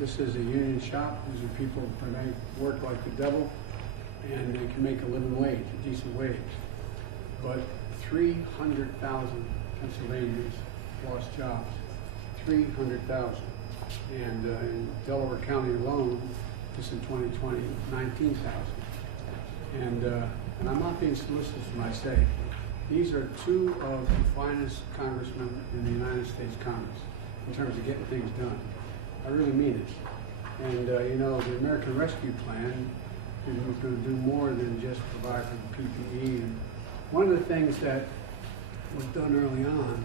this is a union shop. These are people that make work like the devil, and they can make a living wage, a decent wage. But 300,000 Pennsylvanians lost jobs. 300,000. And in Delaware County alone, just in 2020, 19,000. And I'm not being solicitous when I say these are two of the finest congressmen in the United States Congress in terms of getting things done. I really mean it. And you know, the American Rescue Plan is going to do more than just provide for the PPE. And one of the things that was done early on,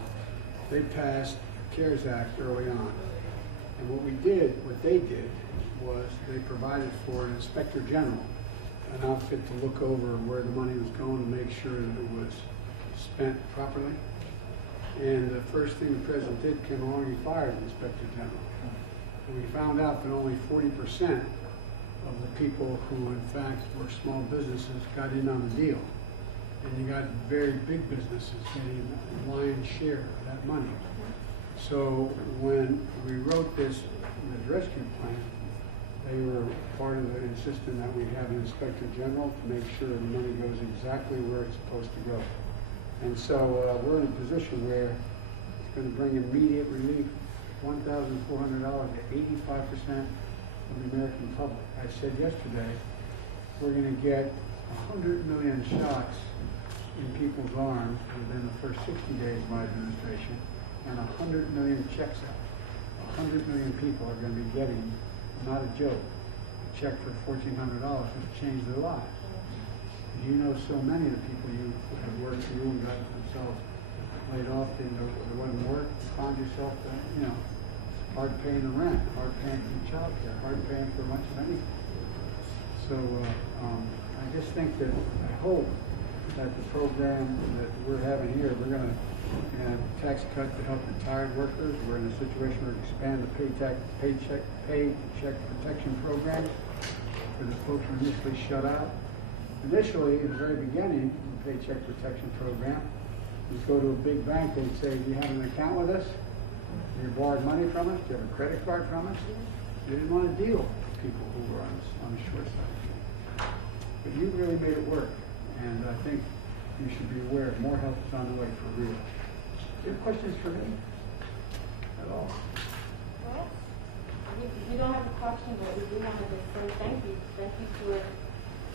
they passed the CARES Act early on. And what they did was they provided for an inspector general, an outfit to look over where the money was going to make sure that it was spent properly. And the first thing the president did came along, he fired the inspector general. And we found out that only 40% of the people who in fact were small businesses got in on the deal. And you got very big businesses getting a lion's share of that money. So when we wrote this rescue plan, they were part of the insisting that we have an inspector general to make sure the money goes exactly where it's supposed to go. And so we're in a position where it's going to bring immediate relief, $1,400 to 85% of the American public. I said yesterday, we're going to get 100 million shots in people's arms within the first 60 days of my administration, and 100 million checks out. 100 million people are going to be getting, not a joke, a check for $1,400 which changed their lives. You know, so many of the people you have worked for you and got themselves laid off, they wouldn't work, found yourself, you know, hard paying the rent, hard paying for child care, hard paying for much of anything. So I just think that, I hope that the program that we're having here, we're going to have a tax cut to help retired workers. We're in a situation where we expand the paycheck protection program for the folks who are initially shut out. Initially, in the very beginning, the paycheck protection program, you'd go to a big bank, they'd say, do you have an account with us? You borrowed money from us? Do you have a credit card from us? You didn't want to deal with people who were on the short side. But you really made it work. And I think you should be aware more help is on the way for real. Do you have questions for me? At all? Well, we don't have a question, but we do want to just say thank you. Thank you for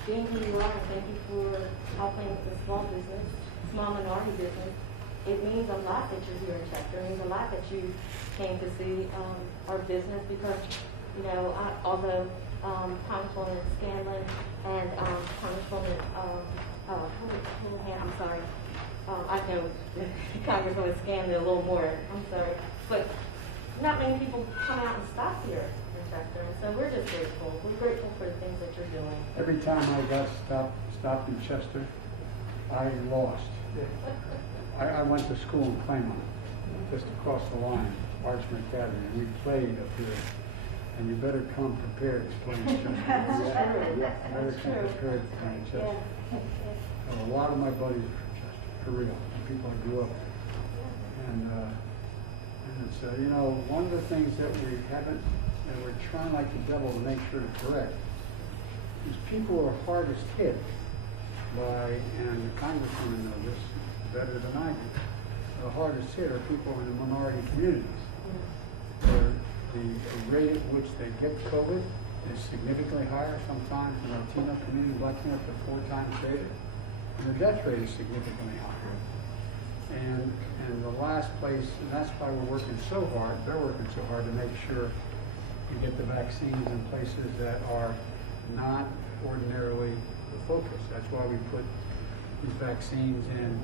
being who you are, and thank you for helping the small business, small minority business. It means a lot that you're here in Chester. It means a lot that you came to see our business because, you know, although Congresswoman Scanlon and Congresswoman I'm sorry. I know Congresswoman Scanlon a little more. I'm sorry, but not many people come out and stop here in Chester, and so we're just grateful. We're grateful for the things that you're doing. Every time I got stopped in Chester, I lost. I went to school in Claymont, just across the line, Archman Academy, and we played up here. And you better come prepared to play in Chester. Better come prepared to play in Chester. A lot of my buddies are from Chester, for real, and people I grew up with. And it's, you know, one of the things that we haven't, and we're trying like the devil to make sure to correct, is people are hardest hit by, and the congresswomen know this better than I do, the hardest hit are people in the minority communities, where the rate at which they get COVID is significantly higher. Sometimes the Latino community, Black community, up to 4 times greater. And the death rate is significantly higher. And the last place, and that's why we're working so hard, they're working so hard to make sure you get the vaccines in places that are not ordinarily the focus. That's why we put these vaccines in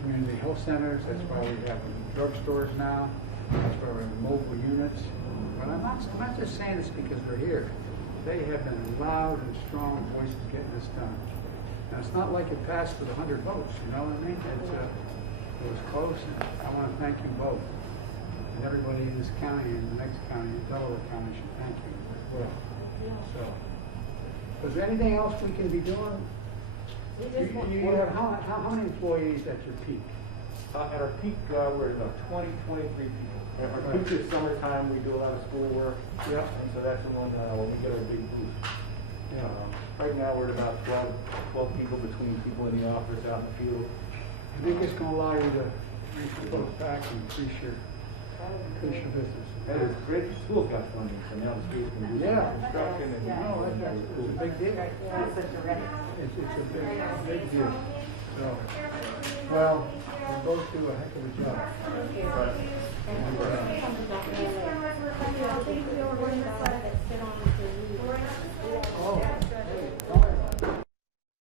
community health centers. That's why we have them in drugstores now. That's why we have mobile units. But I'm not just saying this because they're here. They have been loud and strong voices getting this done. Now, it's not like it passed with 100 votes, you know what I mean? It was close, and I want to thank you both. And everybody in this county and the next county, Delaware County, should thank you as well. So, is there anything else we can be doing? You have how many employees at your peak? At our peak, we're about 23 people. Our peak is summertime, we do a lot of schoolwork, Yeah. and so that's when we get our big boost. Yeah. Right now, we're at about 12 people between people in the office, out in the field. I think it's gonna allow you to reach folks back and increase your business. And it's great, the school's got funding, so now the school's can do some Yeah. construction and. No, it's a big deal. It's a big deal. So, well, you both do a heck of a job.